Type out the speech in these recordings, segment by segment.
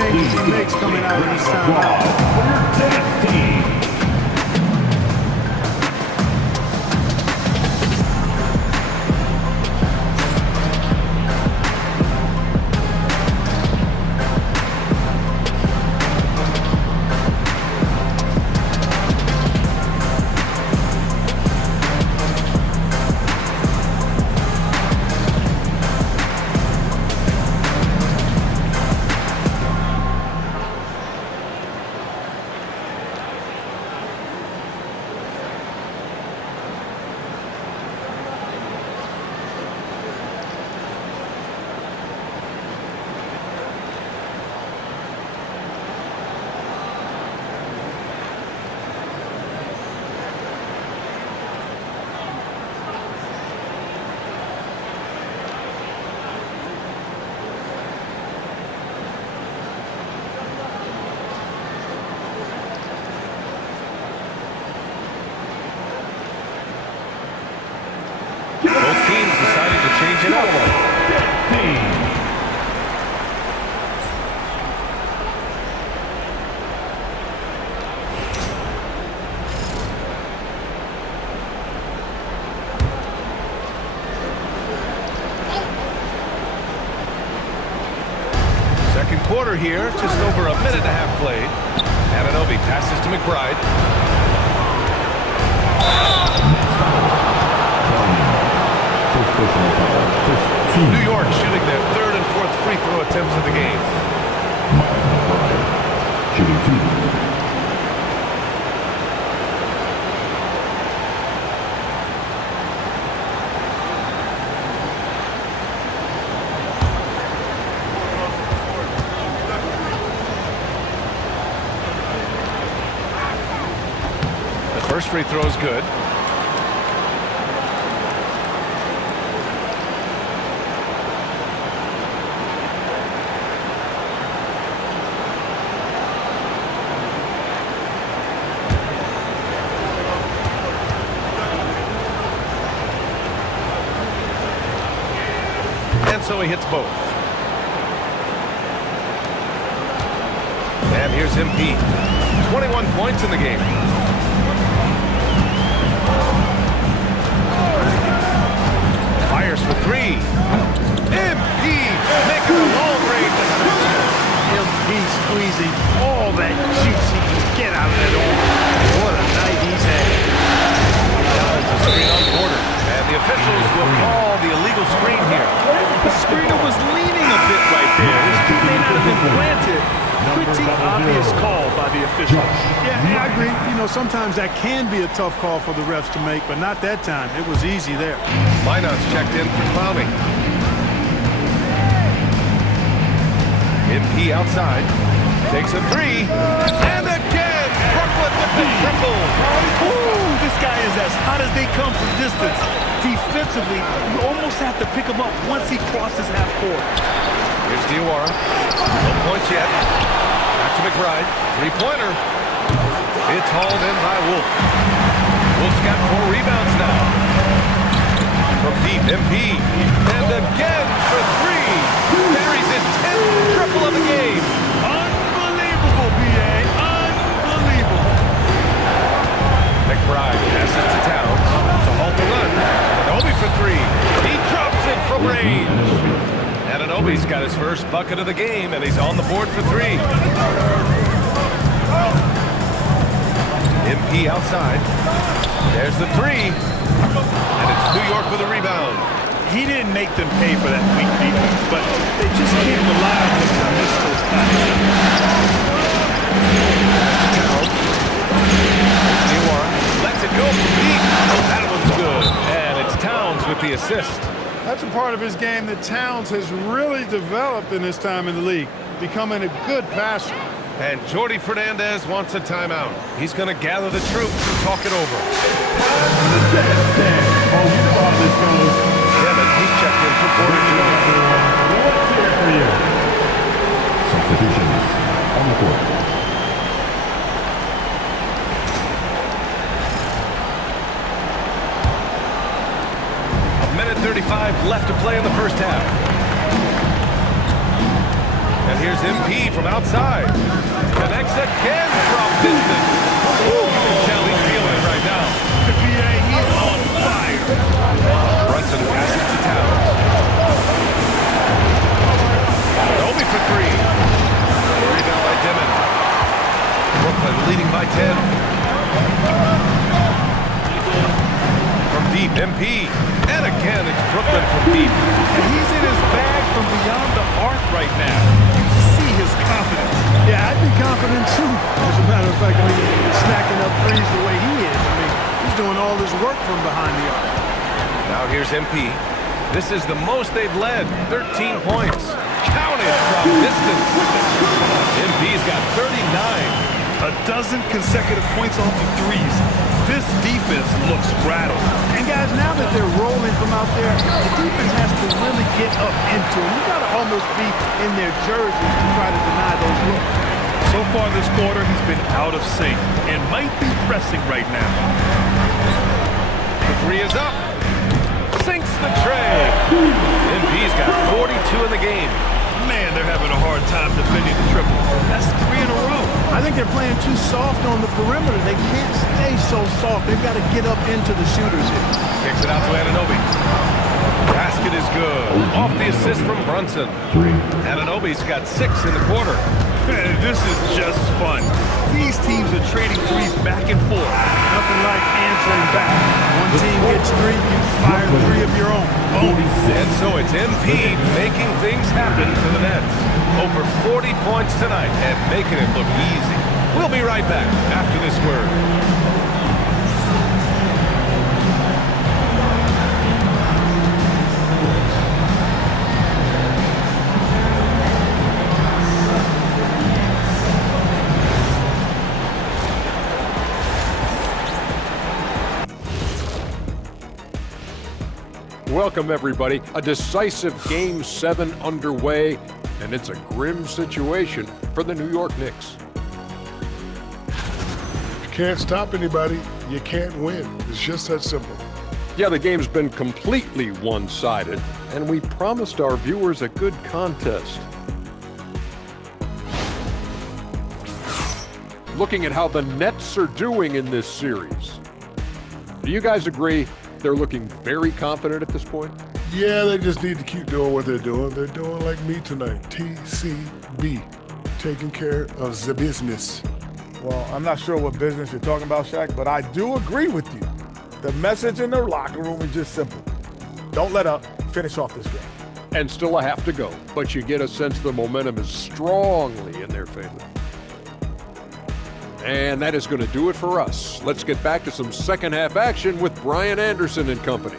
changes he makes coming out of this timeout. Both teams deciding to change it up. Second quarter here, just over a minute and a half played. Anunoby passes to McBride. New York shooting their third and fourth free throw attempts of the game. Shooting 2. The first free throw is good. And so he hits both. And here's MP. 21 points in the game. Fires for three. MP making a long range. MP squeezing all that juice he can get out of that arm. What a night he's had. Now it's a screen on Porter. And the officials will call the illegal screen here. The screener was leaning a bit right there. His feet may not have been planted. Pretty obvious call by the officials. Yeah, I agree. You know, sometimes that can be a tough call for the refs to make, but not that time. It was easy there. Lineouts checked in for Clowney. MP outside. Takes a three. And again, Brooklyn with the triple. Ooh, this guy is as hot as they come from distance. Defensively, you almost have to pick him up once he crosses half court. Here's Diawara. No points yet. Back to McBride. Three-pointer. It's hauled in by Wolf. Wolf's got 4 rebounds now. From deep, MP. And again for three. Buries his 10th triple of the game. Unbelievable, B.A. Unbelievable. McBride passes to Towns to halt the run. Anunoby for three. He drops it from range. Anunoby's got his first bucket of the game, and he's on the board for three. MP outside. There's the three. And it's New York with a rebound. He didn't make them pay for that weak defense, but they just can't rely on him to miss those kind of Towns. Diawara lets it go from deep. That one's good. And it's Towns with the assist. That's a part of his game that Towns has really developed in his time in the league, becoming a good passer. And Jordi Fernandez wants a timeout. He's going to gather the troops and talk it over. Oh, you know how this goes. Devin, he's checked in for Porter Jr. Let's hear it for you. Substitutions on the court. A minute 35 left to play in the first half. And here's MP from outside. Connects again from distance. Ooh, you can tell he's feeling it right now. The PA, he's on fire. Brunson passes to Towns. Obi for three. Rebound by Dimon. Brooklyn leading by 10. From deep, MP. And again, it's Brooklyn from deep. And he's in his bag from beyond the arc right now. You see his confidence. Yeah, I'd be confident too. As a matter of fact, I mean, he's snacking up threes the way he is. I mean, he's doing all this work from behind the arc. Now here's MP. This is the most they've led. 13 points. Counted from distance. MP's got 39. A dozen consecutive points off of threes. This defense looks rattled. And guys, now that they're rolling from out there, the defense has to really get up into them. You got to almost be in their jerseys to try to deny those looks. So far this quarter, he's been out of sync and might be pressing right now. The three is up. Sinks the tray. MP's got 42 in the game. Man, they're having a hard time defending the triple. That's 3 in a row. I think they're playing too soft on the perimeter. They can't stay so soft. They've got to get up into the shooters here. Kicks it out to Anunoby. Basket is good. Off the assist from Brunson. 3. Anunoby's got 6 in the quarter. This is just fun. These teams are trading threes back and forth. Nothing like answering back. One team gets 3, you fire 3 of your own. Boom. And so it's MP making things happen for the Nets. Over 40 points tonight and making it look easy. We'll be right back after this word. Welcome, everybody. A decisive Game 7 underway, and it's a grim situation for the New York Knicks. If you can't stop anybody, you can't win. It's just that simple. Yeah, the game's been completely one-sided, and we promised our viewers a good contest. Looking at how the Nets are doing in this series, do you guys agree they're looking very confident at this point? Yeah, they just need to keep doing what they're doing. They're doing like me tonight. TCB. Taking care of the business. Well, I'm not sure what business you're talking about, Shaq, but I do agree with you. The message in the locker room is just simple. Don't let up. Finish off this game. And still a half to go, but you get a sense the momentum is strongly in their favor. And that is going to do it for us. Let's get back to some second half action with Brian Anderson and company.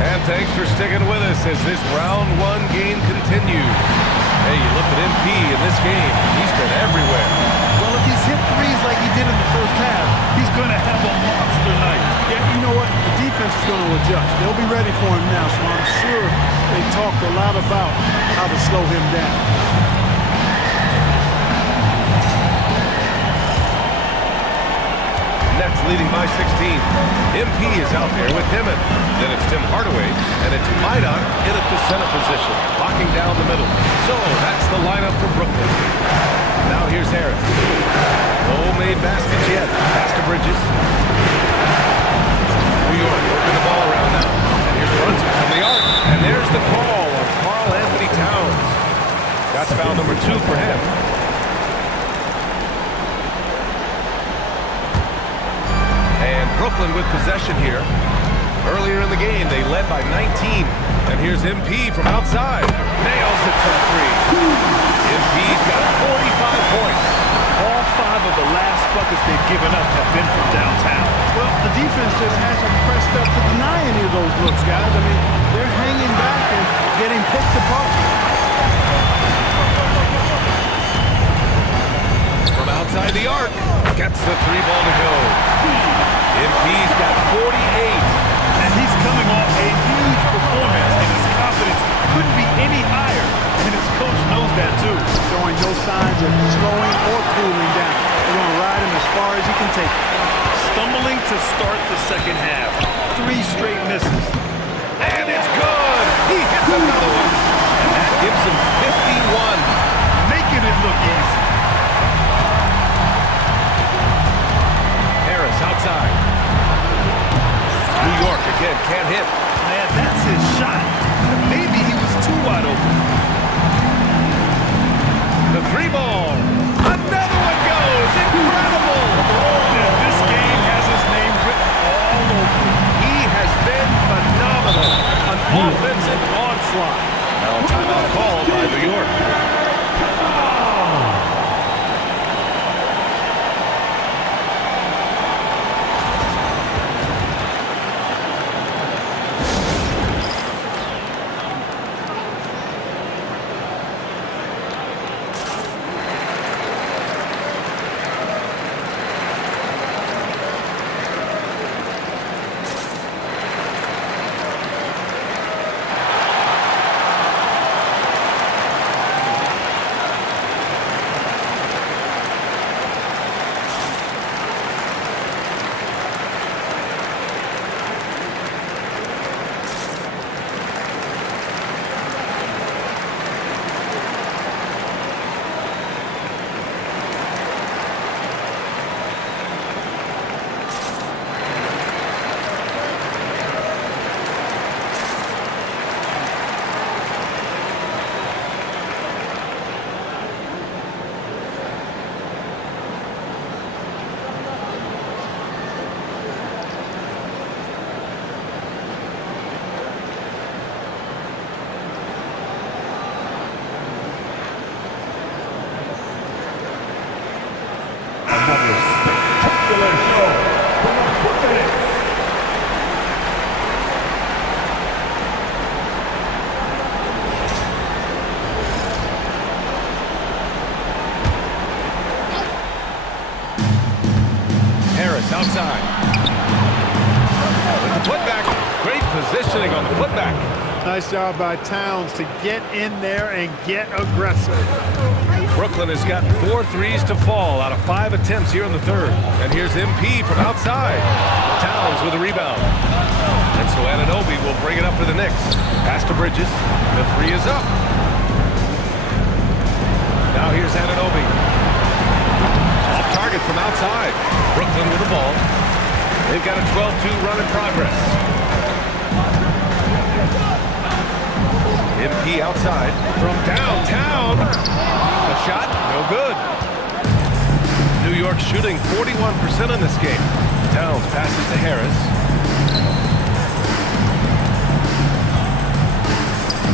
And thanks for sticking with us as this round 1 game continues. Hey, you look at MP in this game. He's been everywhere. Well, if he's hit threes like he did in the first half, he's going to have a monster night. Yeah, you know what? The defense is going to adjust. They'll be ready for him now, so I'm sure they talked a lot about how to slow him down. Nets leading by 16. MP is out there with Dimon. Then it's Tim Hardaway, and it's Maidon in at the center position, locking down the middle. So that's the lineup for Brooklyn. Now here's Harris. No made baskets yet. Pass to Bridges. New York working the ball around now. And here's Brunson from the arc. And there's the call on Karl Anthony Towns. That's foul number 2 for him. And Brooklyn with possession here. Earlier in the game, they led by 19. And here's MP from outside. Nails it from 3. MP's got 45 points. All 5 of the last buckets they've given up have been from downtown. Well, the defense just hasn't pressed up to deny any of those looks, guys. I mean, they're hanging back and getting picked apart. From outside the arc, gets the 3-ball to go. MP's got 48. And he's coming off a huge performance, and his confidence couldn't be any higher. And it's coach knows that too. Showing no signs of slowing or cooling down. They're going to ride him as far as he can take it. Stumbling to start the second half. 3 straight misses. And it's good. He hits another one. And that gives him 51. Making it look easy. Harris outside. New York again, can't hit. Man, that's his shot. Maybe he was too wide open. The 3-ball. Another one goes. Incredible. This game has his name written all over it. He has been phenomenal. An offensive onslaught. Now a timeout called by New York. Outside. With the putback. Great positioning on the putback. Nice job by Towns to get in there and get aggressive. Brooklyn has gotten 4 threes to fall out of 5 attempts here in the third. And here's MP from outside. Towns with a rebound. And so Anunoby will bring it up for the Knicks. Pass to Bridges. The 3 is up. Now here's Anunoby. Off target from outside. Brooklyn with the ball. They've got a 12-2 run in progress. MP outside from downtown. A shot, no good. New York shooting 41% in this game. Towns passes to Harris.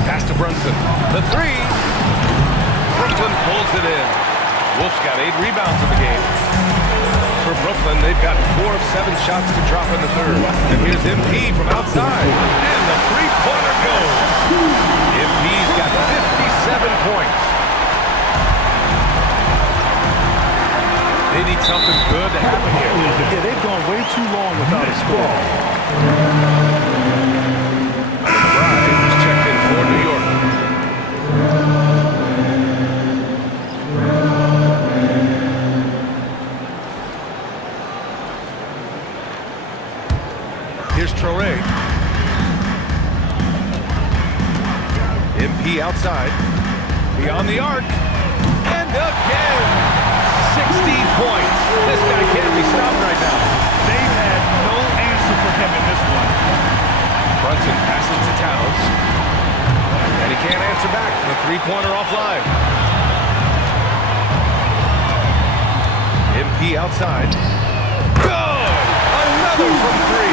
Pass to Brunson. The 3. Brooklyn pulls it in. Wolf's got 8 rebounds in the game. For Brooklyn, they've got 4 of 7 shots to drop in the third. And here's MP from outside. And the 3-pointer goes. MP's got 57 points. They need something good to happen here. Yeah, they've gone way too long without a score. McBride is checked in for New York. Here's Traoré. MP outside. Beyond the arc. And again! 60 points. This guy can't be stopped right now. They've had no answer for him in this one. Brunson passes to Towns. And he can't answer back. The 3-pointer offline. MP outside. Good! Another from 3.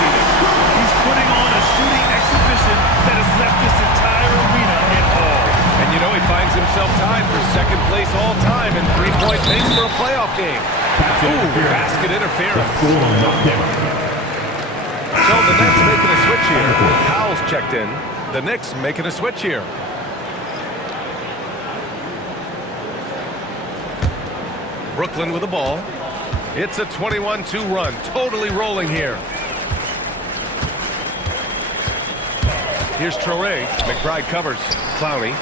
He's putting on a shooting exhibition that has left this entire arena in awe. And you know he finds himself tied for second place all time in 3-point pace for a playoff game. Basket interference. So the Nets making a switch here. Powell's checked in. The Knicks making a switch here. Brooklyn with the ball. It's a 21-2 run. Totally rolling here. Here's Traoré. McBride covers. Clowney.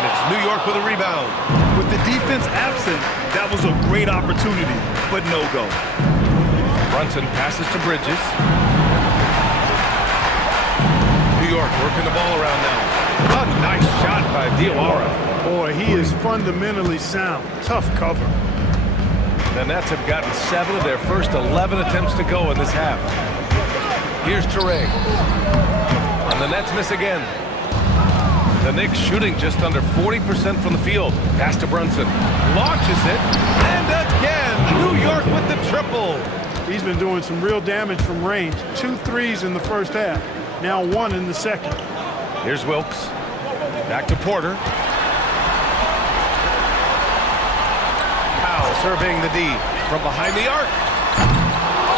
And it's New York with a rebound. With the defense absent, that was a great opportunity, but no go. Brunson passes to Bridges. New York working the ball around now. A nice shot by Diawara. Boy, he is fundamentally sound. Tough cover. The Nets have gotten 7 of their first 11 attempts to go in this half. Here's Toure. And the Nets miss again. The Knicks shooting just under 40% from the field. Pass to Brunson. Launches it. And again, New York with the triple. He's been doing some real damage from range. 2 threes in the first half. Now 1 in the second. Here's Wilkes. Back to Porter. Powell surveying the D from behind the arc.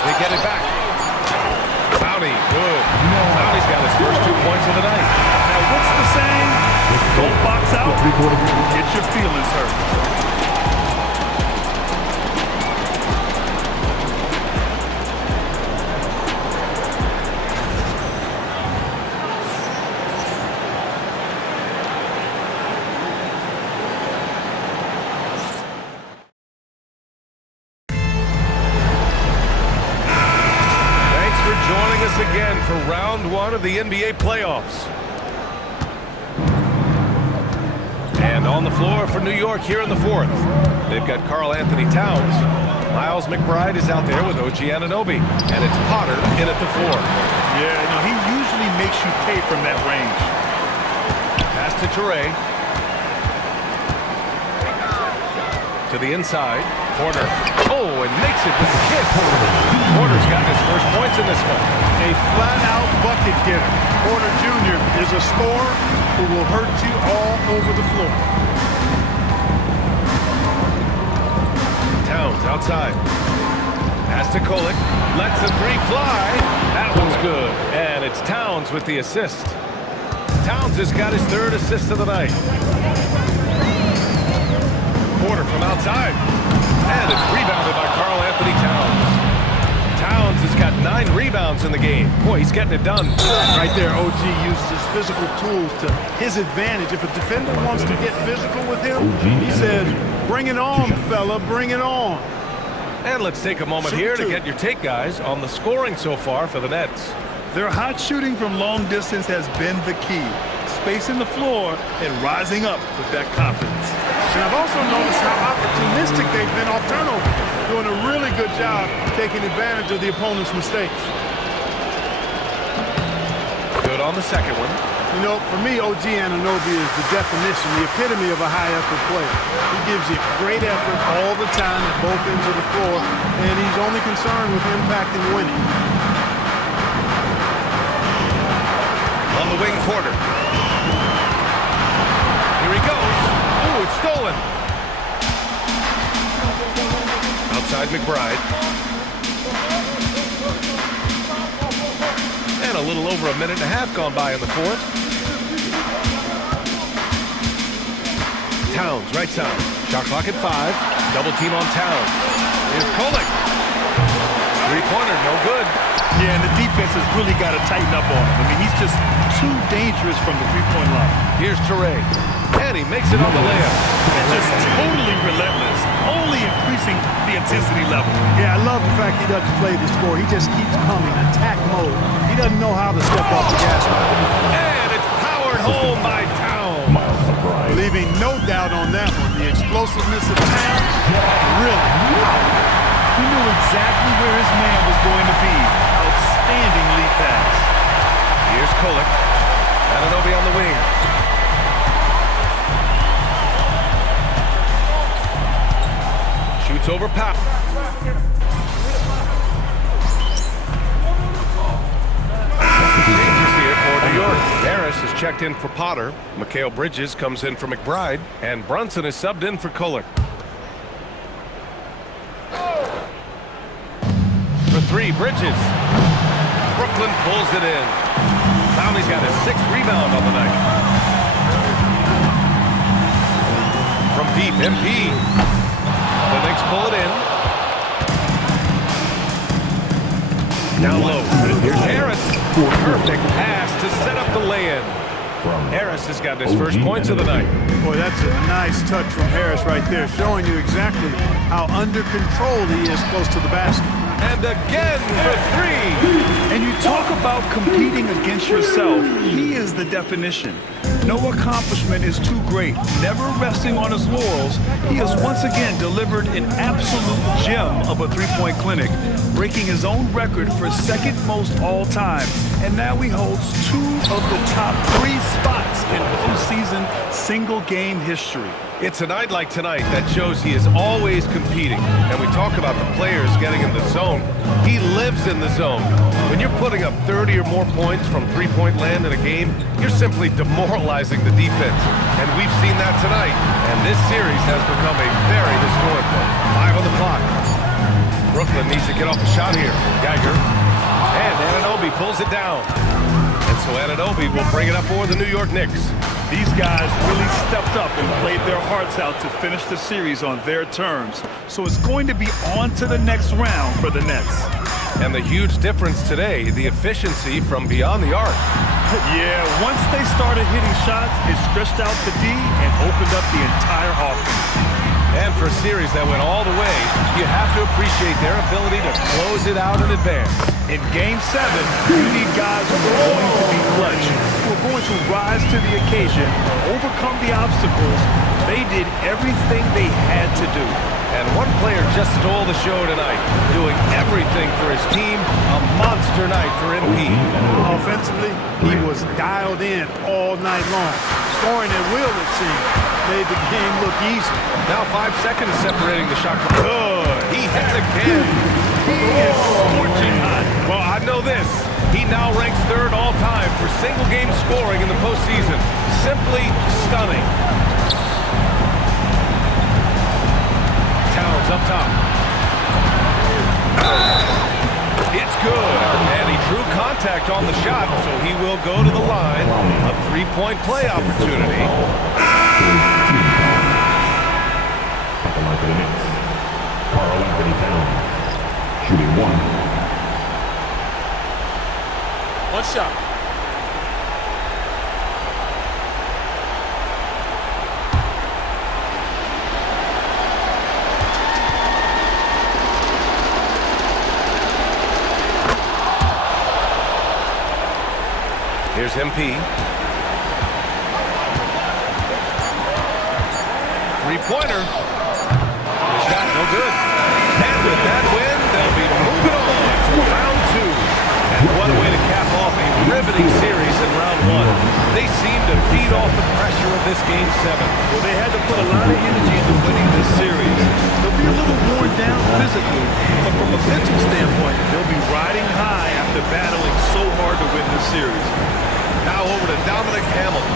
They get it back. Bounty, good. Bounty's got his first 2 points of the night. Now, what's the saying? Don't box out. Get your feelings hurt. Again for round 1 of the NBA playoffs. And on the floor for New York here in the 4th. They've got Karl Anthony Towns. Miles McBride is out there with OG Anunoby. And it's Potter in at the 4. Yeah, no, he usually makes you pay from that range. Pass to Toure. To the inside. Porter. Oh, and makes it with a kiss. Porter's got his first points in this one. A flat-out bucket getter. Porter Jr. is a scorer who will hurt you all over the floor. Towns outside. Pass to Kolek. Lets the 3 fly. That one's good. And it's Towns with the assist. Towns has got his 3rd assist of the night. Porter from outside. And it's rebounded by Karl Anthony Towns. Towns has got 9 rebounds in the game. Boy, he's getting it done. Right there, OG uses his physical tools to his advantage. If a defender wants to get physical with him, he says, bring it on, fella, bring it on. And let's take a moment here to get your take, guys, on the scoring so far for the Nets. Their hot shooting from long distance has been the key. Spacing the floor and rising up with that confidence. And I've also noticed how opportunistic they've been off turnover, doing a really good job taking advantage of the opponent's mistakes. Good on the second one. You know, for me, OG Anunoby is the definition, the epitome of a high-effort player. He gives you great effort all the time at both ends of the floor, and he's only concerned with impact and winning. On the wing, Porter. Here he goes. Ooh, it's stolen. Outside McBride. And a little over a minute and a half gone by in the 4th. Towns, right side. Shot clock at 5. Double team on Towns. Here's Kolek. 3-pointer, no good. Yeah, and the defense has really got to tighten up on him. I mean, he's just too dangerous from the 3-point line. Here's Toure. And he makes it on the layup. And just totally relentless, only increasing the intensity level. Yeah, I love the fact he doesn't play the score. He just keeps coming, attack mode. He doesn't know how to step off the gas. And it's powered home by Towns. Leaving no doubt on that one. The explosiveness of Towns, really. He knew exactly where his man was going to be. Outstanding lead pass. Here's Kolek. Anunoby on the wing. Shoots over Powell. Changes here for New York. Harris is checked in for Potter. Mikal Bridges comes in for McBride. And Brunson is subbed in for Kolek. For 3, Bridges. Brooklyn pulls it in. Bounty's got his 6th rebound on the night. From deep, MP. The Knicks pull it in. Down low. Here's Harris. Perfect pass to set up the lay-in. Harris has got his first points of the night. Boy, that's a nice touch from Harris right there, showing you exactly how under control he is close to the basket. And again for three. And you talk about competing against yourself. He is the definition. No accomplishment is too great. Never resting on his laurels, he has once again delivered an absolute gem of a three-point clinic, breaking his own record for second most all time. And now he holds 2 of the top 3 spots in postseason single-game history. It's a night like tonight that shows he is always competing. And we talk about the players getting in the zone. He lives in the zone. When you're putting up 30 or more points from three-point land in a game, you're simply demoralizing the defense. And we've seen that tonight. And this series has become a very historic one. 5 on the clock. Brooklyn needs to get off the shot here. Geiger. And Anunoby pulls it down. And so Anunoby will bring it up for the New York Knicks. These guys really stepped up and played their hearts out to finish the series on their terms. So it's going to be on to the next round for the Nets. And the huge difference today, the efficiency from beyond the arc. Yeah, once they started hitting shots, it stretched out the D and opened up the entire offense. And for a series that went all the way, you have to appreciate their ability to close it out in advance. In Game 7, you need guys who are going to be clutch, who are going to rise to the occasion, overcome the obstacles. They did everything they had to do. And one player just stole the show tonight, doing everything for his team. A monster night for MP. Offensively, he was dialed in all night long. Scoring at will, it seemed, made the game look easy. Now 5 seconds separating the shot. Good. He hits again. He is scorching hot. Well, I know this. He now ranks 3rd all-time for single-game scoring in the postseason. Simply stunning. Towns up top. It's good. And he drew contact on the shot, so he will go to the line. A 3-point play opportunity. At the line for the Knicks, Karl Anthony Towns, shooting 1. One shot. Here's MP. Three-pointer. The shot no good. And with that win, they'll be moving on to round 2. And what a way to cap off a riveting series in round 1. They seem to feed off the pressure of this Game 7. Well, they had to put a lot of energy into winning this series. They'll be a little worn down physically, but from a mental standpoint, they'll be riding high after battling so hard to win this series. Now over to Dominic Hamilton.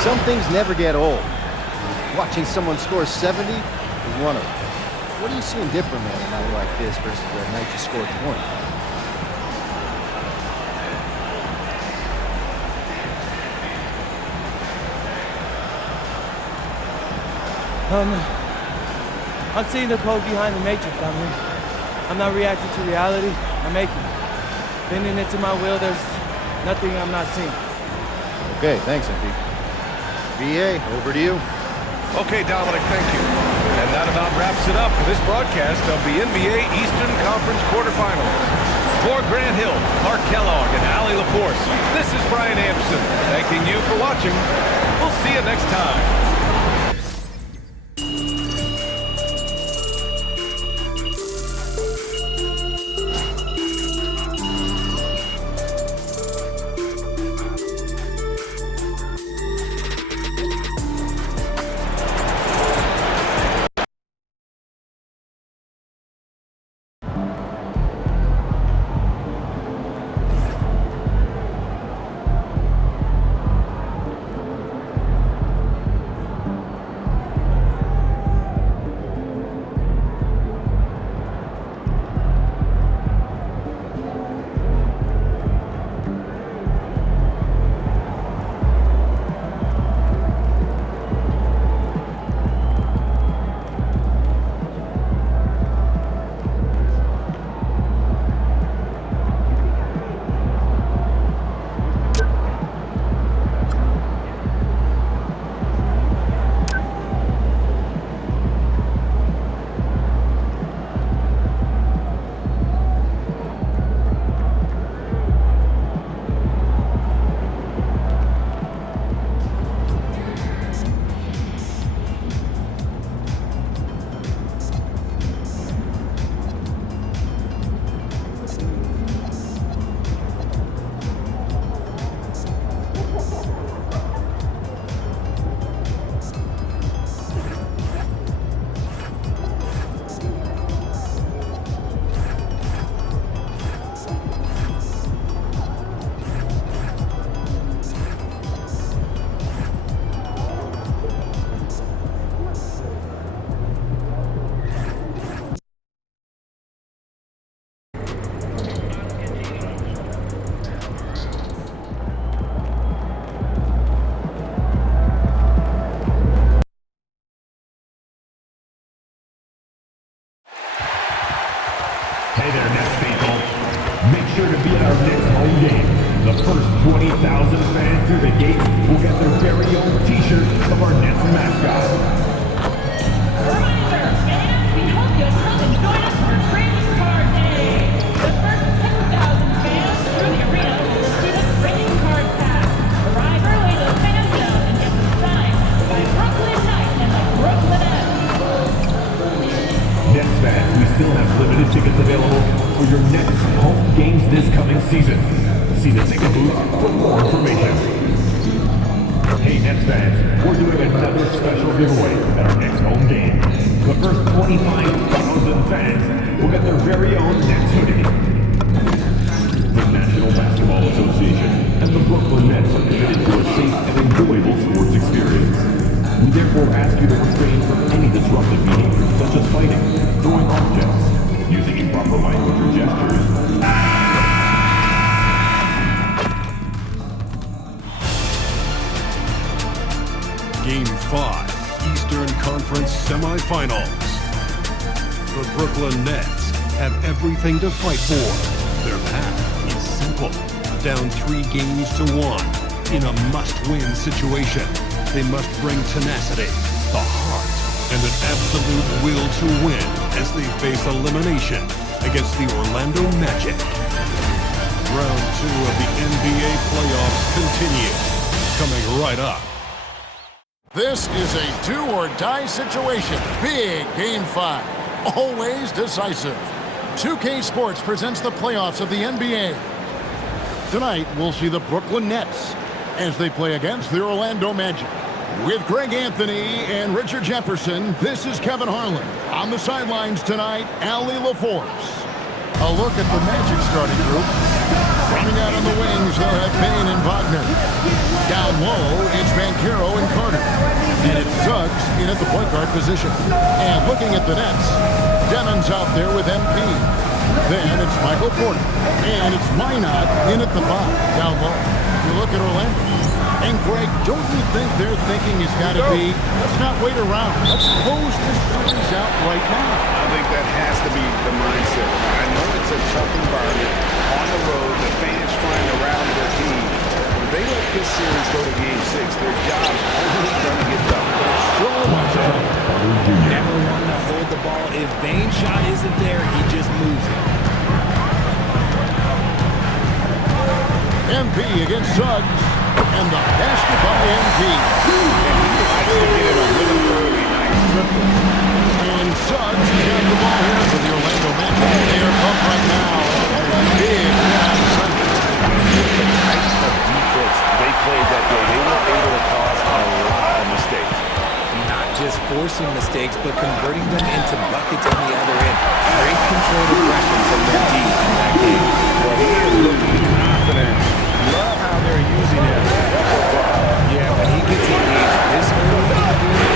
Some things never get old. Watching someone score 70 is one of them. What are you seeing differently on a night like this versus the night you scored 20? I'm seeing the code behind the matrix. I'm not reacting to reality. I'm making it. Bending it to my will, there's nothing I'm not seeing. Okay, thanks, MP. BA, over to you. Okay, Dominic, thank you. And that about wraps it up for this broadcast of the NBA Eastern Conference quarterfinals. For Grant Hill, Clark Kellogg, and Allie LaForce, this is Brian Anderson, thanking you for watching. We'll see you next time. Hey there, Nets faithful. Make sure to be at our next home game. The first 20,000 fans through the gates will get their very own t-shirt of our Nets mascot. Reminder, fans, we hope you'll come and join us for Trading Card Day. The first 10,000 fans through the arena will receive a trading card pack. Arrive early to the fan zone and get them signed by Brooklyn Knights and the Brooklyn Nets. Nets fans, we still have limited tickets available for your Nets home games this coming season. See the ticket booth for more information. Hey Nets fans, we're doing another special giveaway at our next home game. The first 25,000 fans will get their very own Nets hoodie. The National Basketball Association and the Brooklyn Nets are committed to a safe and enjoyable sports experience. We therefore ask you to refrain from any disruptive behavior such as fighting, throwing objects, using improper language or gestures. Game 5, Eastern Conference Semifinals. The Brooklyn Nets have everything to fight for. Their path is simple. Down 3 games to 1 in a must-win situation. They must bring tenacity, the heart, and an absolute will to win as they face elimination against the Orlando Magic. Round 2 of the NBA playoffs continue. Coming right up. This is a do-or-die situation. Big Game 5. Always decisive. 2K Sports presents the playoffs of the NBA. Tonight, we'll see the Brooklyn Nets as they play against the Orlando Magic. With Greg Anthony and Richard Jefferson, this is Kevin Harlan. On the sidelines tonight, Allie LaForce. A look at the Magic starting group. Running out on the wings, they'll have Bane and Wagner. Down low, it's Banchero and Carter. And it's Suggs in at the point guard position. And looking at the Nets, Denon's out there with MP. Then it's Michael Porter. And it's Minot in at the 5, down low. You look at Orlando. And Greg, don't you think their thinking has got to be, let's not wait around. Let's close this series out right now. I think that has to be the mindset. I know it's a tough environment. On the road, the fans trying to rally their team. If they let this series go to Game 6, their job's only going to get tougher. So much tougher. Never one to hold the ball. If Bane's shot isn't there, he just moves it. MP against Suggs. And the basket by MP. And he likes to get it a really early, nice triple. And Suggs got the ball here for the Orlando Magic. They are up right now. Big round Sunday. The type of defense they played that day, they were able to cause a lot of mistakes. Not just forcing mistakes, but converting them into buckets on the other end. Great controlled aggression from their D in that game. Well, he is looking confident. Love how they're using him so far. Yeah, when he gets engaged this early,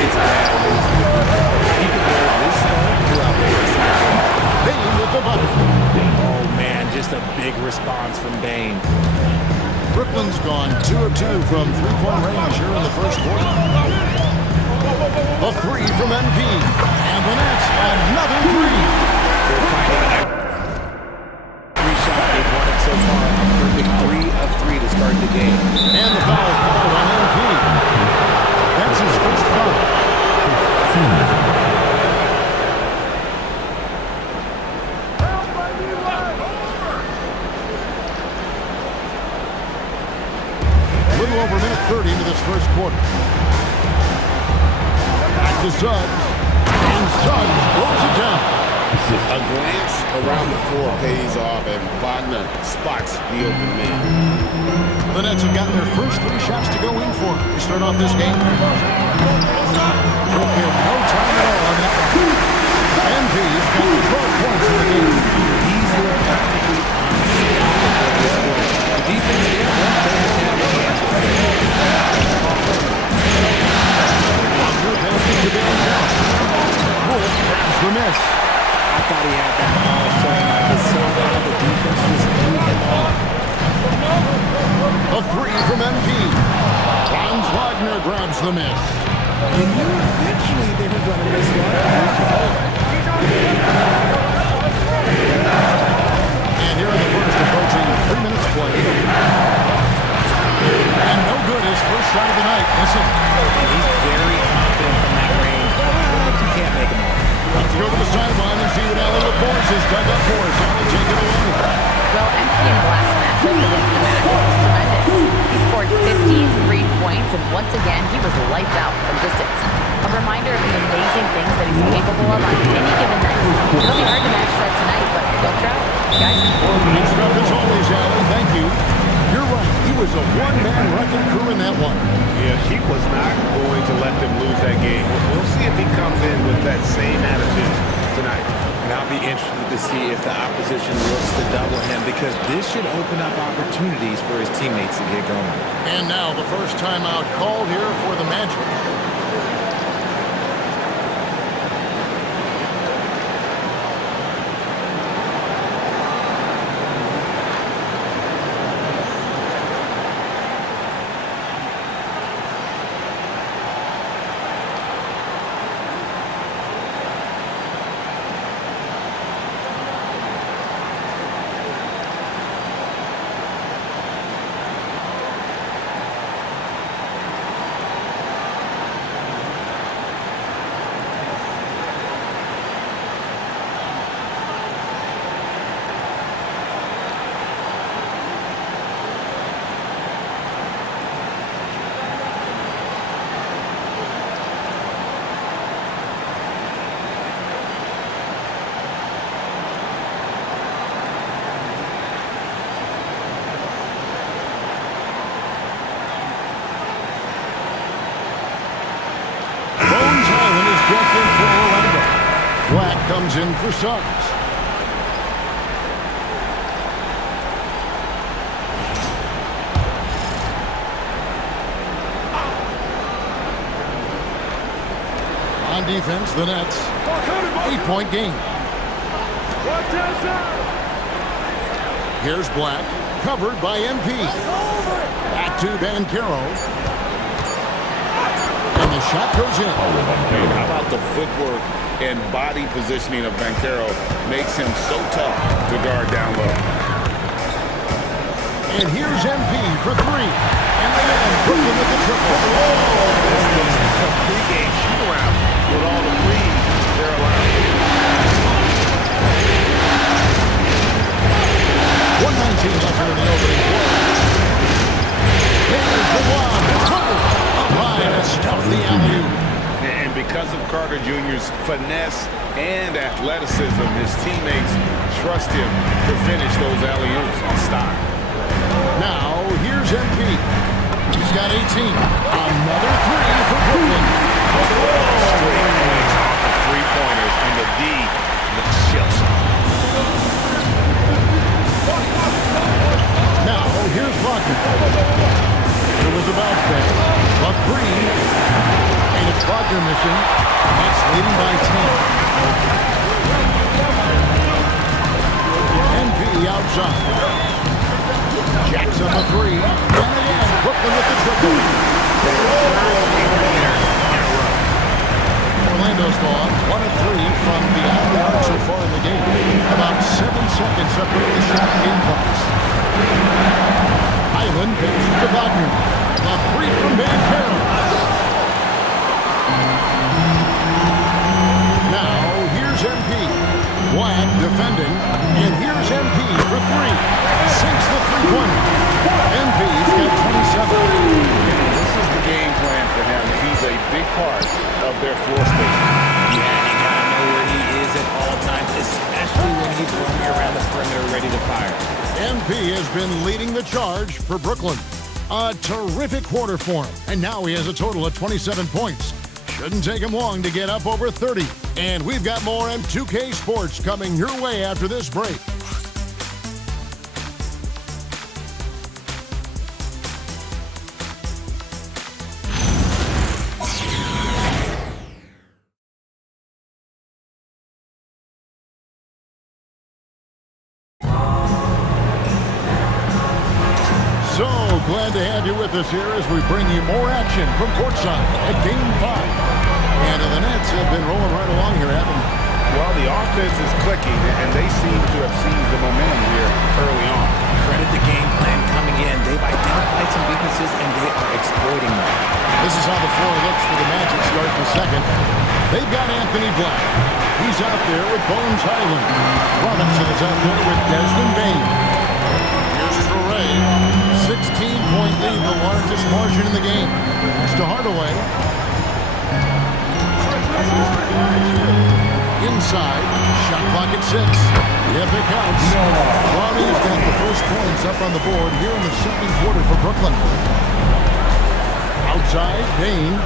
it's bad news for the defense. He can wear this start throughout the rest of the game. Bane with the bucket. Oh, man, just a big response from Bane. Brooklyn's gone 2 of 2 from three-point range here in the first quarter. A 3 from MP. And the Nets, another 3. They're fighting shot they've won it so far. A perfect 3 of 3 to start the game. And the foul called on MP. That's his first foul. A little over a minute 30 into this first quarter. Back to Suggs. And Suggs throws it down. A glance around the floor pays off, and Wagner spots the open man. The Nets have gotten their first 3 shots to go in for them to start off this game. Brook had no time at all on that one. MP's got 12 points in the game. He's looked practically unstoppable at this point. The defense here won't take it down with the answers there. Wagner passes to Banchero. Wolf grabs the miss. I thought he had that ball showing up, but somehow the defense just threw him off. A 3 from MP. Franz Wagner grabs the miss. You knew eventually they were going to miss one. make them all. Let's go to the sideline and see what Allie LaForce has dug up for us. Allie, take it away. Well, MP in the last matchup against the Magic was tremendous. He scored 53 points, and once again, he was lights out from distance. A reminder of the amazing things that he's capable of on any given night. It'll be hard to match that tonight, but go try, guys. Good stuff as always, Allie. Thank you. You're right. He was a one-man wrecking crew in that one. Yeah, he was not going to let them lose that game. We'll see if he comes in with that same attitude tonight. And I'll be interested to see if the opposition looks to double him, because this should open up opportunities for his teammates to get going. And now the first timeout called here for the Magic. Black comes in for Suggs. On defense, the Nets. 8-point game. Here's Black, covered by MP. Back to Banchero. And the shot goes in. How about the footwork and body positioning of Banchero makes him so tough to guard down low. And here's MP for three. And then Brooklyn with the triple. This looks like a pregame shoot-around with all the threes they're allowing. 1:19 left here in the opening quarter. Here's the one. Up high to stuff the alley-oop. And because of Carter Jr.'s finesse and athleticism, his teammates trust him to finish those alley-oops on style. Now, here's MP. He's got 18. Another three for Brooklyn. Straight points off of three-pointers, and the D looks shell-shocked. Now, here's Wagner. There was a bounce pass. A three. And it's Wagner missing. That's leading by 10. MP outside. Jacks up a three. And again, Brooklyn with the triple. Orlando's gone 1 of 3 from beyond the arc so far in the game. About 7 seconds separate the shot game clocks. Highland passes to Wagner. A three from Banchero. Now, here's MP. Black defending. And here's MP for three. Sinks the three-pointer. MP's got 27. This is the game plan for him. He's a big part of their floor space. Yeah, you gotta know where he is at all times, especially when he's roaming around the perimeter ready to fire. MP has been leading the charge for Brooklyn. A terrific quarter for him. And now he has a total of 27 points. Shouldn't take him long to get up over 30. And we've got more M2K Sports coming your way after this break. So glad to have you with us here as we bring you more action from courtside at Game 5. And the Nets have been rolling right along here, haven't they? Well, the offense is clicking, and they seem to have seized the momentum here early on. Credit the game plan coming in. They've identified some weaknesses, and they are exploiting them. This is how the floor looks for the Magic start the second. They've got Anthony Black. He's out there with Bones Highland. Robinson is out there with Desmond Bain. Here's Torrey. 16-point lead, the largest margin in the game. It's to Hardaway. Inside, shot clock at 6. Yep, it counts. Ronnie's got the first points up on the board here in the second quarter for Brooklyn. Outside, Bain.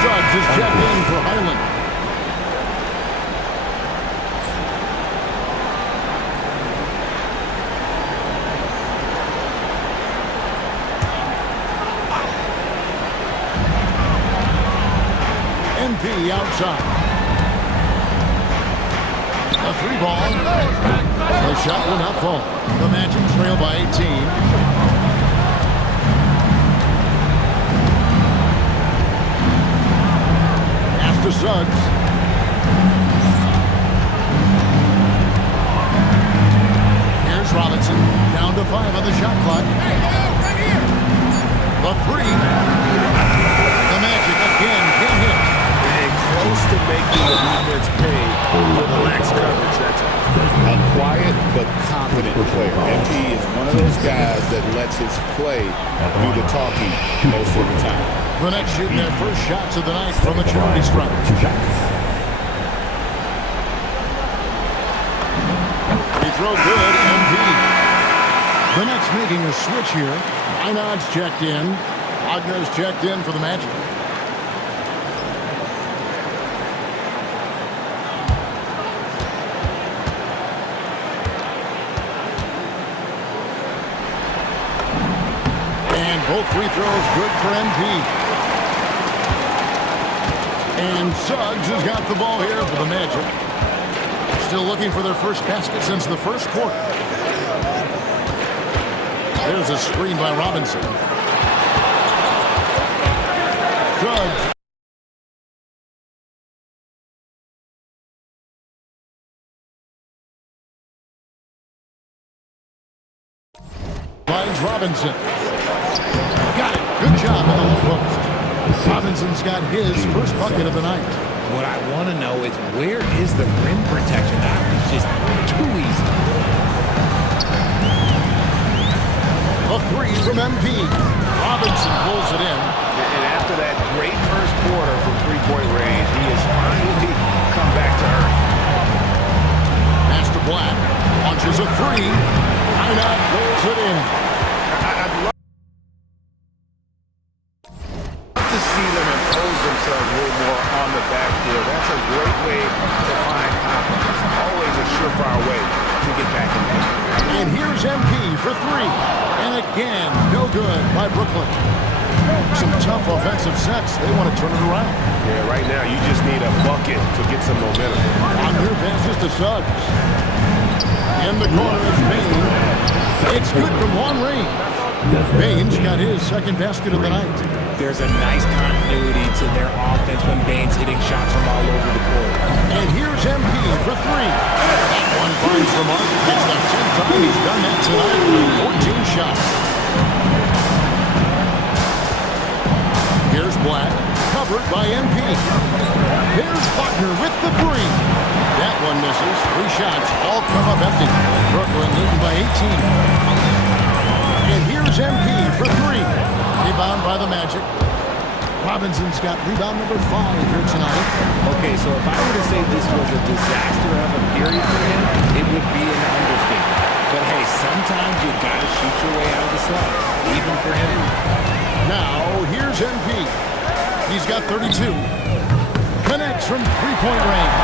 Suggs is checked in for Highland. MP outside. A 3-ball. The shot will not fall. The Magic trail by 18. To Suggs. Here's Robinson. Down to 5 on the shot clock. The 3. The Magic again can't hit. And close to making the defense pay for the lax coverage. That's a quiet but confident player. MP is one of those guys that lets his play do the talking most of the time. The Nets shooting their first shots of the night from the charity stripe. Free throw good, MP. The Nets making a switch here. Einard's checked in. Wagner's checked in for the Magic. And both free throws good for MP. And Suggs has got the ball here for the Magic. Still looking for their first basket since the first quarter. There's a screen by Robinson. Suggs. Finds Robinson. Got it. Good job on the low post. Robinson's got his first bucket of the night. What I want to know is where is the rim protection? That was just too easy. A 3 from MP. Robinson pulls it in. And after that great first quarter from three-point range, he has finally come back to earth. Master Black launches a 3. Einard pulls it in. I'd love to see them impose themselves a little more on the backboard. That's a great way to find confidence. Always a surefire way to get back in the game. And here's MP for 3. And again, no good by Brooklyn. Some tough offensive sets. They want to turn it around. Yeah, right now you just need a bucket to get some momentum. Wagner passes to Suggs. In the corner is Bain. It's good from long range. Bain's got his second basket of the night. There's a nice continuity to their offense when Bain's hitting shots from all over the court. And here's MP for 3. That one finds the mark. It's the 10th time he's done that tonight with 14 shots. Here's Black, covered by MP. There's Wagner with the 3. That one misses. 3 shots, all come up empty. Brooklyn leading by 18. And here's MP for 3. Rebound by the Magic. Robinson's got rebound number 5 here tonight. Okay, so if I were to say this was a disaster of a period for him, it would be an understatement. But hey, sometimes you gotta shoot your way out of the slump, even for him. Now, here's MP. He's got 32. Connects from three-point range.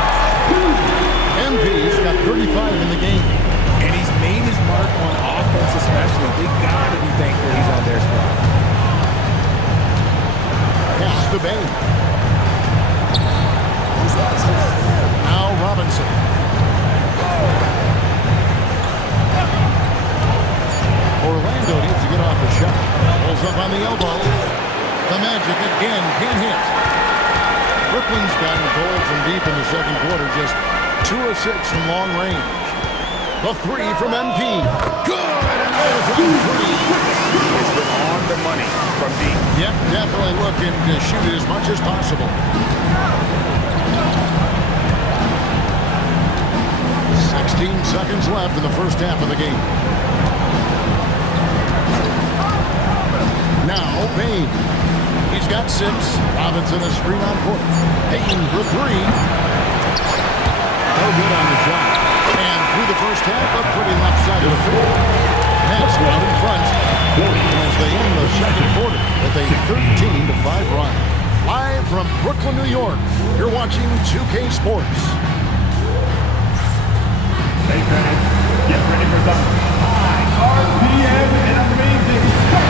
MP's got 35 in the game. And he's made his mark on offense especially. They gotta be thankful he's on their squad. Pass to Bain. Now Robinson. Orlando needs to get off the shot. Pulls up on the elbow. The Magic again can't hit. Brooklyn's gotten cold from deep in the second quarter. Just 2 of 6 from long range. The three from MP. Good, and there's one three. It's been on the money from deep. Yep, definitely looking to shoot it as much as possible. 16 seconds left in the first half of the game. Now, Payne. He's got 6. Robinson a screen on court. Payne for 3. No good on the shot. And through the first half, a pretty left side of the floor. Nets out in front as they end the second quarter with a 13-5 run. Live from Brooklyn, New York, you're watching 2K Sports. Hey fans, get ready for some high RPM and amazing stuff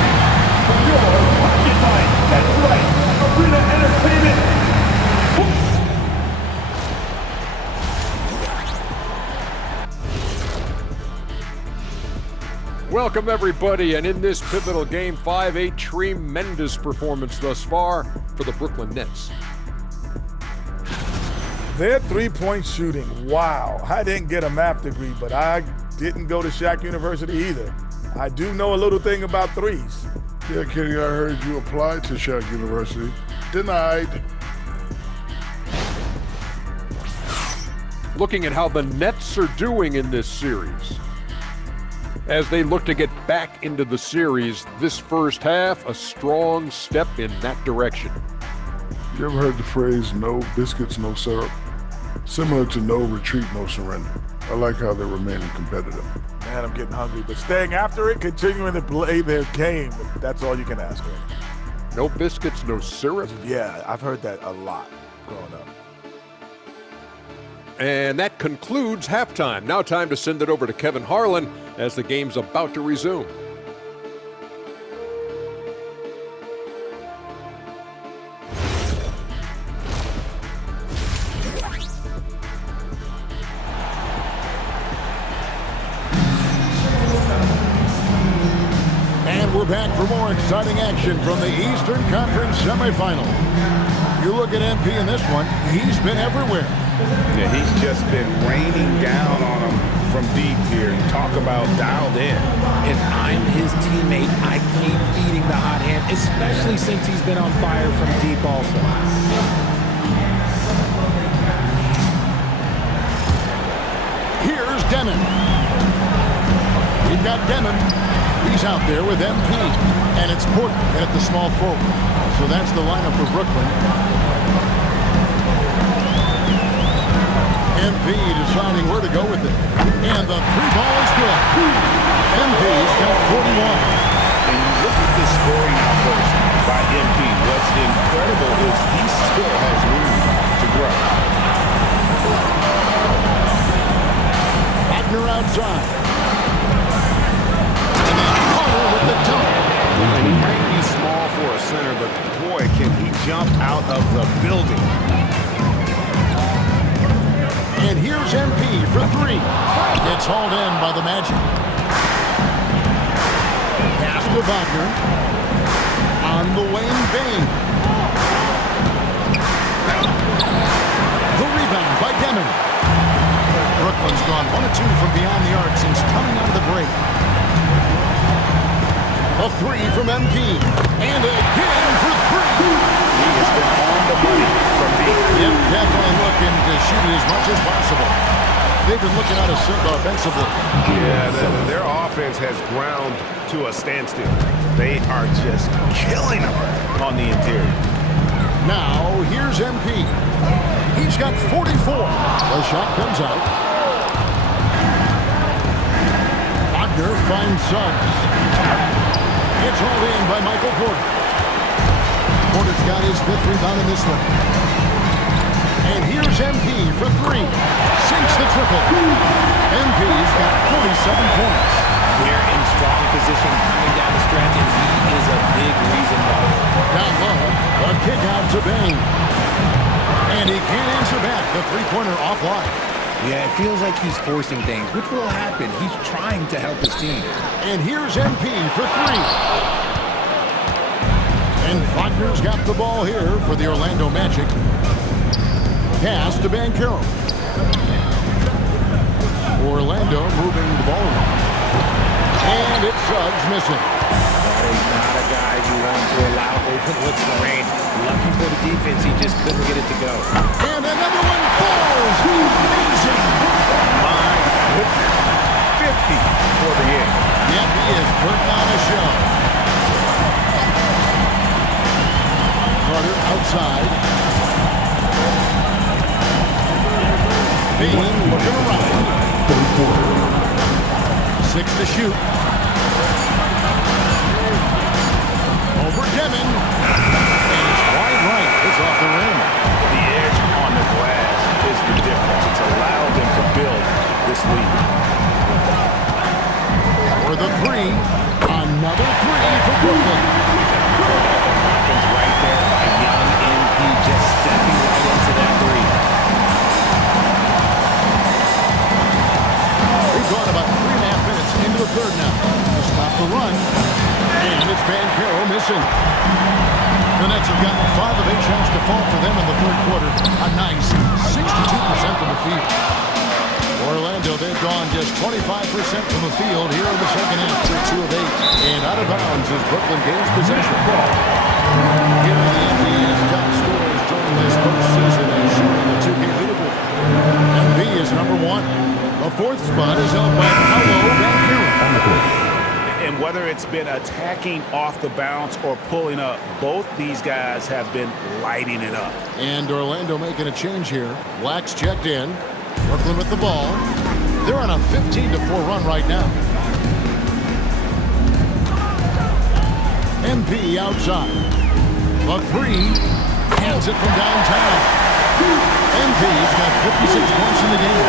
from your pocket mind. That's right, Arena Entertainment. Welcome, everybody, and in this pivotal Game 5, a tremendous performance thus far for the Brooklyn Nets. Their three-point shooting, wow. I didn't get a math degree, but I didn't go to Shaq University either. I do know a little thing about threes. Yeah, Kenny, I heard you applied to Shaq University. Denied. Looking at how the Nets are doing in this series. As they look to get back into the series, this first half, a strong step in that direction. You ever heard the phrase, no biscuits, no syrup? Similar to no retreat, no surrender. I like how they're remaining competitive. Man, I'm getting hungry, but staying after it, continuing to play their game, that's all you can ask for. No biscuits, no syrup? Yeah, I've heard that a lot growing up. And that concludes halftime. Now time to send it over to Kevin Harlan as the game's about to resume. And we're back for more exciting action from the Eastern Conference semifinal. You look at MP in this one, he's been everywhere. Yeah, he's just been raining down on him from deep here. Talk about dialed in. If I'm his teammate, I keep feeding the hot hand, especially since he's been on fire from deep also. Here's Demon. We've got Demon. He's out there with MP. And it's Porter at the small forward. So that's the lineup for Brooklyn. MP deciding where to go with it. And the three ball is good. MP's got 41. And you look at this scoring outburst by MP. What's incredible is he still has room to grow. Wagner outside. And then Carter with the dunk. He might be small for a center, but boy, can he jump out of the building. And here's MP for 3. It's hauled in by the Magic. Pass to Wagner. On the wing, Bain. The rebound by Demon. Brooklyn's gone 1 of 2 from beyond the arc since coming out of the break. A 3 from MP. And again for 3. He has been on the money from deep. Yep, definitely looking to shoot it as much as possible. They've been looking out of sync offensively. Yeah, their offense has ground to a standstill. They are just killing them on the interior. Now, here's MP. He's got 44. The shot comes out. Wagner finds Suggs. It's hauled in by Michael Porter. Porter's got his 5th rebound in this one. And here's MP for 3. Sinks the triple. MP's got 47 points. They're in strong position coming down the stretch, and he is a big reason why. Down low, a kick out to Bain. And he can't answer back. The three-pointer offline. Yeah, it feels like he's forcing things, which will happen. He's trying to help his team. And here's MP for 3. And Wagner's got the ball here for the Orlando Magic. Pass to Banchero. Orlando moving the ball around. And it's Suggs missing. That is not a guy you want to allow open looks for rain. Lucky for the defense, he just couldn't get it to go. And another one falls. Amazing. My goodness. 50 for the end. Yep, he is putting on a show. Carter outside. Bean looking around. Third quarter. 6 to shoot. Over Devin. And it's wide right. It's off the rim. The edge on the glass is the difference. It's allowed them to build this lead. For the three. Another three for Brooklyn. Confidence right there by young MP, just stepping right into that three. We've gone about 3.5 minutes into the third now. To stop the run. And it's Banchero missing. The Nets have gotten 5 of 8 shots to fall for them in the third quarter. A nice 62% from the field. Orlando, they've gone just 25% from the field here in the second half. They're 2 of 8. And out of bounds as Brooklyn gains possession. Here are the NBA's top scorers during this postseason as shown on the 2K leaderboard. MB is number 1. The fourth spot is held by Paolo Banchero. And whether it's been attacking off the bounce or pulling up, both these guys have been lighting it up. And Orlando making a change here. Black's checked in. Brooklyn with the ball. They're on a 15-4 run right now. MP outside. The three. Hands it from downtown. MP's got 56 points in the game.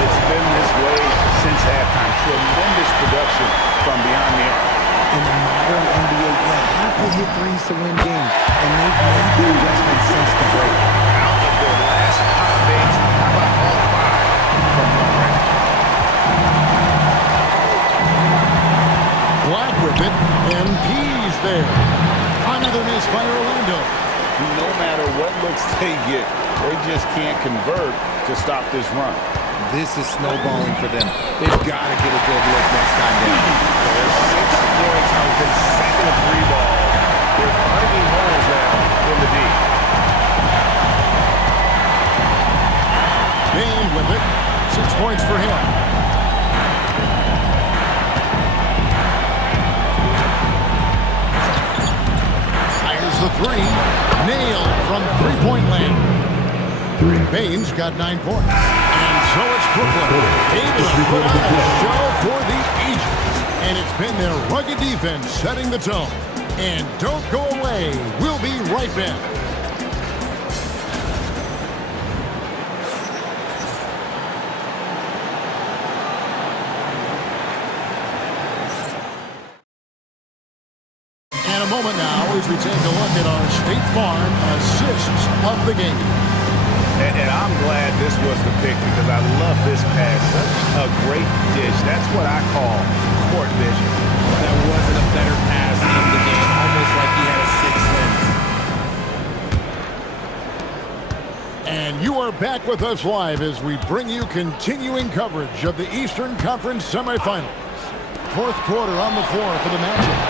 It's been this way since halftime. Tremendous production from beyond the arc. In the modern NBA, you have to hit threes to win games, and they've made the adjustment since the break. Out of their last 5 days, how about all 5 from one range? Black with it, and P's there. Another miss by Orlando. No matter what looks they get, they just can't convert to stop this run. This is snowballing for them. They've got to get a good look next time down. There's 6 points on consecutive 3 balls. They're finding holes now in the deep. Bain with it. 6 points for him. Fires the three. Nailed from three-point land. Bain's got 9 points. And so it's Brooklyn. Able to put on a show for the ages. And it's been their rugged defense setting the tone. And don't go away. We'll be right back. And a moment now as we take a look at our State Farm assists of the game. And I'm glad this was the pick because I love this pass. Such a great dish. That's what I call court vision. That wasn't a better pass in the game. Almost like he had a sixth sense. And you are back with us live as we bring you continuing coverage of the Eastern Conference semifinals. Fourth quarter on the floor for the Magic.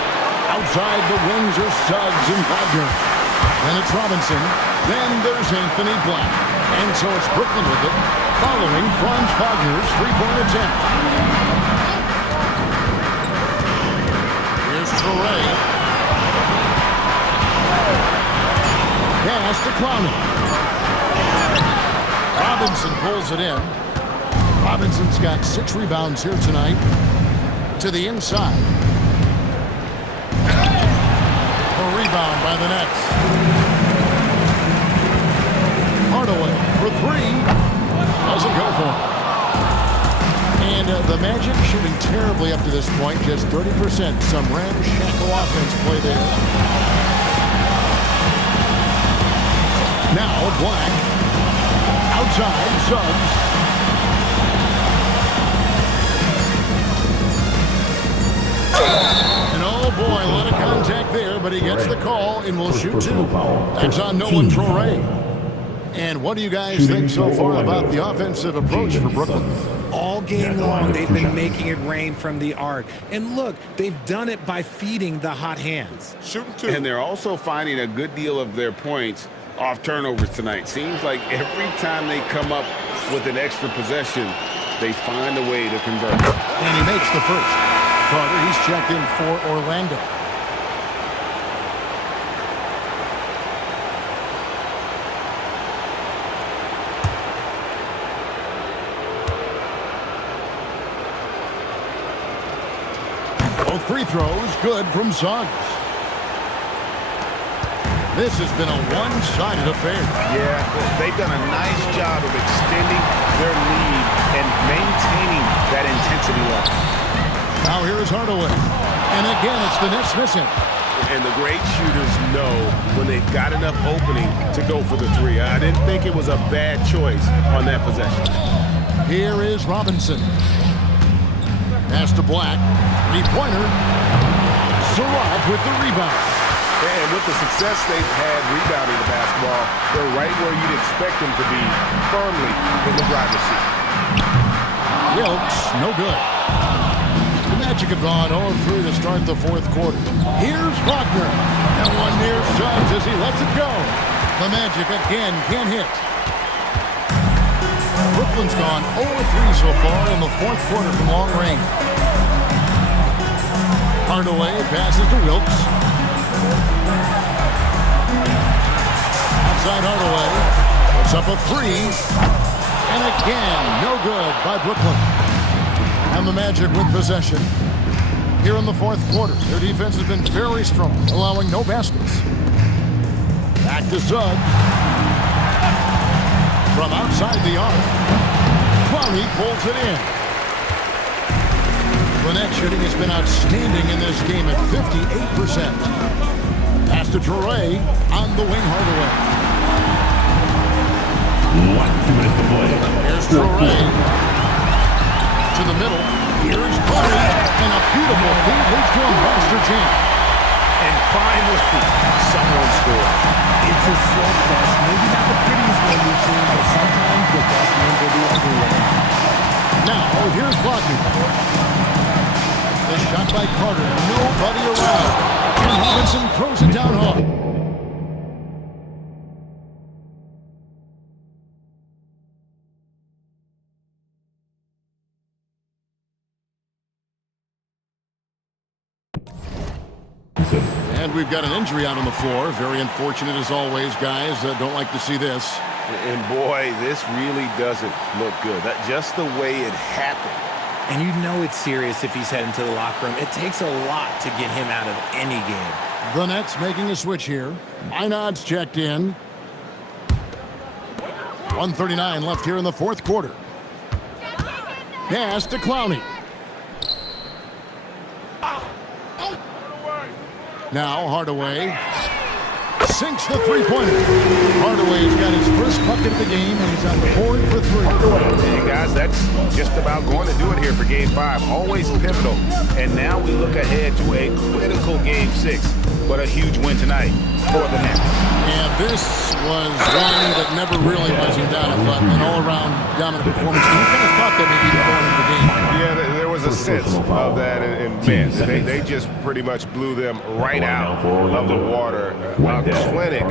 Outside the wings are Suggs and Wagner. Then it's Robinson. Then there's Anthony Black. And so it's Brooklyn with it, following Franz Wagner's three-point attempt. Here's Toure. Pass to Clowney. Robinson pulls it in. Robinson's got 6 rebounds here tonight. To the inside. A rebound by the Nets. Hardaway for 3. Doesn't go for it. And the Magic shooting terribly up to this point. Just 30%. Some ramshackle offense play there. Now Black. Outside. Suggs. And oh boy, a lot of contact there, but he gets the call and will shoot 2. That's on Nolan Toure. And what do you guys think so far about the offensive approach for Brooklyn? All game long, they've been making it rain from the arc. And look, they've done it by feeding the hot hands. Shooting two. And they're also finding a good deal of their points off turnovers tonight. Seems like every time they come up with an extra possession, they find a way to convert. And he makes the first. Carter, he's checked in for Orlando. Both free throws good from Suggs. This has been a one-sided affair. Yeah, they've done a nice job of extending their lead and maintaining that intensity level. Now here is Hardaway. And again, it's the Nets missing. And the great shooters know when they've got enough opening to go for the three. I didn't think it was a bad choice on that possession. Here is Robinson. Pass to Black. Three-pointer. Surratt with the rebound. And with the success they've had rebounding the basketball, they're right where you'd expect them to be, firmly in the driver's seat. Wilkes, no good. The Magic have gone 0-3 to start the fourth quarter. Here's Wagner. And one near Suggs as he lets it go. The Magic again can't hit. Brooklyn's gone 0-3 so far in the fourth quarter from long range. Hardaway passes to Wilkes. Outside Hardaway. Puts up a three. And again, no good by Brooklyn. And the Magic with possession. Here in the fourth quarter, their defense has been very strong, allowing no baskets. Back to Suggs. From outside the arc, Clowney pulls it in. The net shooting has been outstanding in this game at 58%. Pass to Traore on the wing Hardaway. 2 minutes to play. Here's Traore. To the middle. Here's Curry. And a beautiful feed leads to a monster jam. And finally, someone scored. It's a slugfest. Maybe not the prettiest game we've seen, but sometimes the best ones are the ugly ones. Now, here's Wagner. The shot by Carter. Nobody around. And Robinson throws it down hard. And we've got an injury out on the floor. Very unfortunate as always, guys. Don't like to see this. And boy, this really doesn't look good. Just the way it happened. And you know it's serious if he's heading to the locker room. It takes a lot to get him out of any game. The Nets making a switch here. Einad's checked in. 1:39 left here in the fourth quarter. Pass to Clowney. Now Hardaway sinks the three-pointer. Hardaway's got his first bucket of the game, and he's on the board for three. Hey, guys, that's just about going to do it here for Game 5. Always pivotal. And now we look ahead to a critical Game 6. But a huge win tonight for the Nets. And this was one that never really was in doubt, but an all-around dominant performance. You kind of thought that maybe the point of the game. Yeah, there was a sense of that, and man, they just pretty much blew them right out of the water. A clinic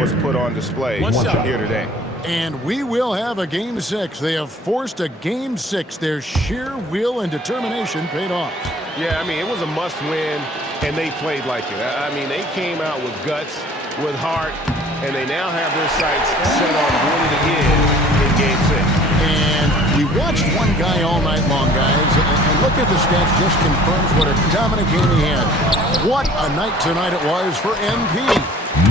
was put on display here today. And we will have a Game 6. They have forced a Game 6. Their sheer will and determination paid off. Yeah, I mean, it was a must-win, and they played like it. I mean, they came out with guts, with heart, and they now have their sights set on winning it again in Game 6. And we watched one guy all night long, guys, and look at the stats, just confirms what a dominant game he had. What a night tonight it was for MP.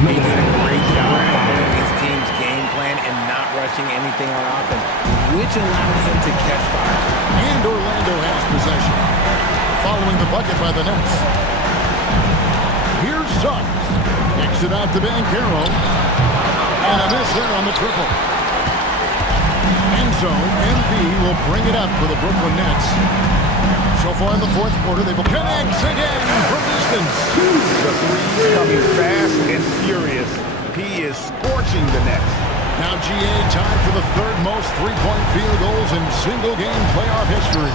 He did a great job following his team's game plan and not rushing anything on offense, which allowed him to catch fire. And Orlando has possession, following the bucket by the Nets. Here's Suggs. Kicks it out to Banchero. And a miss there on the triple. End zone, MP will bring it up for the Brooklyn Nets. So far in the fourth quarter, they will connect again from distance. The three coming fast and furious. He is scorching the Nets. Now GA tied for the third most three-point field goals in single-game playoff history.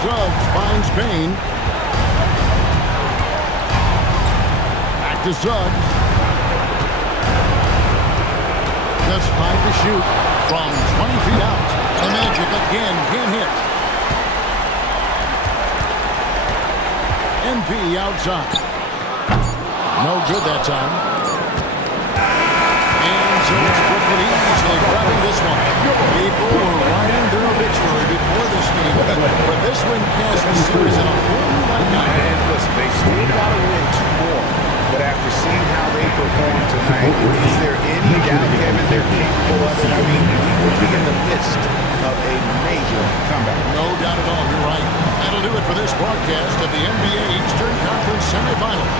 Suggs finds Payne. Back to Suggs. Just 5 to shoot from 20 feet out. The Magic again can't hit. MP outside. No good that time. And so it's Brooklyn easily grabbing this one. People were riding their obituary before this game, but this win casts the series in a whole new light now. And listen, they still got to win 2 more. But after seeing how they performed tonight, is there any doubt, Kevin, they're capable of it? I mean, we will be in the midst of a major comeback. No doubt at all, you're right. That'll do it for this broadcast of the NBA Eastern Conference semifinals.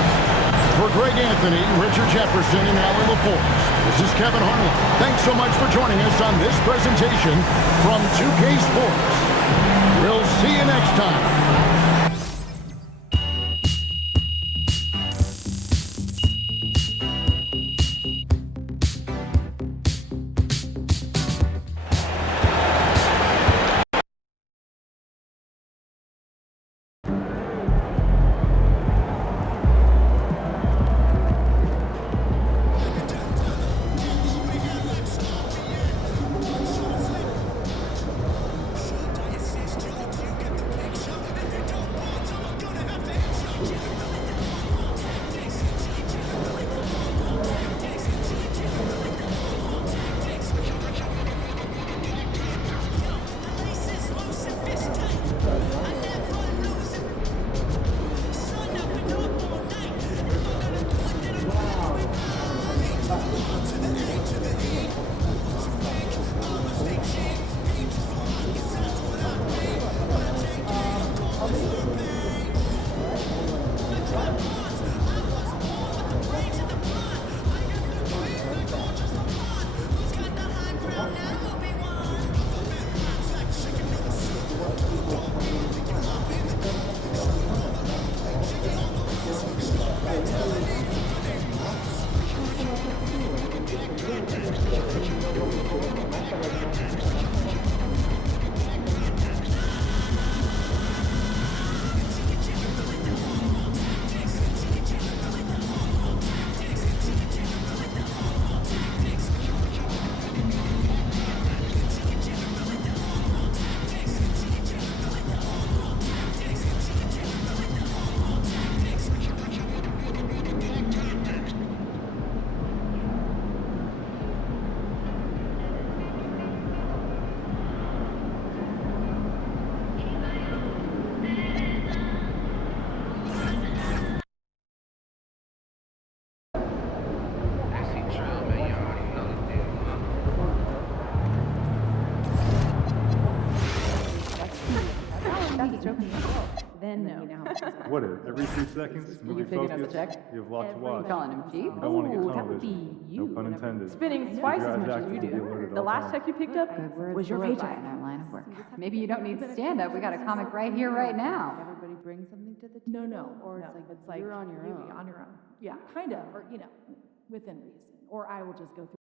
For Greg Anthony, Richard Jefferson, and Alan LaForce, this is Kevin Harlan. Thanks so much for joining us on this presentation from 2K Sports. We'll see you next time. Then no. What is every 2 seconds? Movie picking up focus. the check? You have lots to watch. Calling him cheap? I don't want to get Ooh, that tunnel would be vision. you. No pun intended. Spending twice as much as Active you will be do. alerted The all last times. check you picked up was your paycheck. In our line of work. Maybe you don't need stand-up. We got a comic right here, right now. Everybody bring something to the table. No, or it's like you're on your own. On your own. Yeah, kind of, or within reason. Or I will just go through